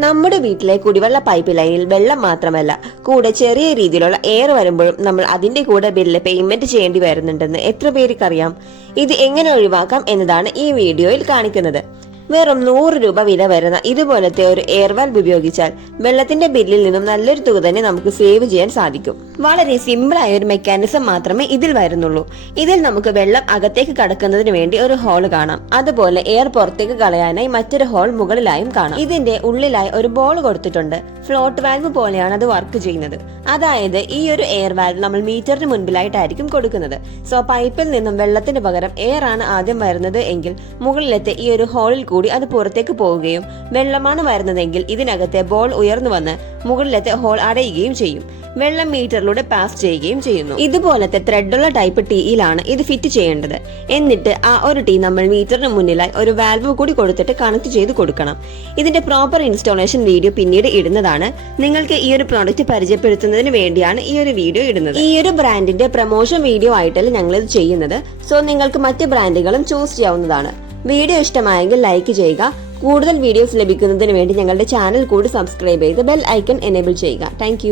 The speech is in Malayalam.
നമ്മുടെ വീട്ടിലെ കുടിവെള്ള പൈപ്പ് ലൈനിൽ വെള്ളം മാത്രമല്ല കൂടെ ചെറിയ രീതിയിലുള്ള എയർ വരുമ്പോഴും നമ്മൾ അതിന്റെ കൂടെ ബില്ല് പേയ്മെന്റ് ചെയ്യേണ്ടി വരുന്നുണ്ടെന്ന് എത്ര പേർക്കറിയാം? ഇത് എങ്ങനെ ഒഴിവാക്കാം എന്നതാണ് ഈ വീഡിയോയിൽ കാണിക്കുന്നത്. വെറും 100 രൂപ വില വരുന്ന ഇതുപോലത്തെ ഒരു എയർ വാൽവ് ഉപയോഗിച്ചാൽ വെള്ളത്തിന്റെ ബില്ലിൽ നിന്നും നല്ലൊരു തുക തന്നെ നമുക്ക് സേവ് ചെയ്യാൻ സാധിക്കും. വളരെ സിമ്പിൾ ആയ ഒരു മെക്കാനിസം മാത്രമേ ഇതിൽ വരുന്നുള്ളൂ. ഇതിൽ നമുക്ക് വെള്ളം അകത്തേക്ക് കടക്കുന്നതിന് വേണ്ടി ഒരു ഹോൾ കാണാം. അതുപോലെ എയർ പുറത്തേക്ക് കളയാനായി മറ്റൊരു ഹോൾ മുകളിലായും കാണാം. ഇതിന്റെ ഉള്ളിലായി ഒരു ബോൾ കൊടുത്തിട്ടുണ്ട്. ഫ്ലോട്ട് വാൽവ് പോലെയാണ് അത് വർക്ക് ചെയ്യുന്നത്. അതായത് ഈ ഒരു എയർ വാൽവ് നമ്മൾ മീറ്ററിന് മുൻപിലായിട്ടായിരിക്കും കൊടുക്കുന്നത്. സോ പൈപ്പിൽ നിന്നും വെള്ളത്തിന് പകരം എയർ ആണ് ആദ്യം വരുന്നത് എങ്കിൽ മുകളിലത്തെ ഈ ഒരു ഹോളിൽ കൂടി അത് പുറത്തേക്ക് പോവുകയും വെള്ളമാണ് വരുന്നതെങ്കിൽ ഇതിനകത്തെ ബോൾ ഉയർന്നു വന്ന് മുകളിലത്തെ ഹോൾ അടയുകയും ചെയ്യും. വെള്ളം മീറ്ററിലൂടെ പാസ് ചെയ്യുകയും ചെയ്യുന്നു. ഇതുപോലത്തെ ത്രെഡുള്ള ടൈപ്പ് ടീയിലാണ് ഇത് ഫിറ്റ് ചെയ്യേണ്ടത്. എന്നിട്ട് ആ ഒരു ടീ നമ്മൾ മീറ്ററിന് മുന്നിലായി ഒരു വാൽവ് കൂടി കൊടുത്തിട്ട് കണക്ട് ചെയ്ത് കൊടുക്കണം. ഇതിന്റെ പ്രോപ്പർ ഇൻസ്റ്റാളേഷൻ വീഡിയോ പിന്നീട് ഇടുന്നതാണ്. നിങ്ങൾക്ക് ഈ ഒരു പ്രോഡക്റ്റ് പരിചയപ്പെടുത്തുന്നതിന് വേണ്ടിയാണ് ഈ ഒരു വീഡിയോ ഇടുന്നത്. ഈ ഒരു ബ്രാൻഡിന്റെ പ്രൊമോഷൻ വീഡിയോ ആയിട്ടല്ല ഞങ്ങൾ ഇത് ചെയ്യുന്നത്. സോ നിങ്ങൾക്ക് മറ്റ് ബ്രാൻഡുകളും ചൂസ് ചെയ്യാവുന്നതാണ്. വീഡിയോ ഇഷ്ടമായെങ്കിൽ ലൈക്ക് ചെയ്യുക. കൂടുതൽ വീഡിയോസ് ലഭിക്കുന്നതിന് വേണ്ടി ഞങ്ങളുടെ ചാനൽ കൂടി സബ്സ്ക്രൈബ് ചെയ്ത് ബെൽ ഐക്കൺ എനേബിൾ ചെയ്യുക. താങ്ക്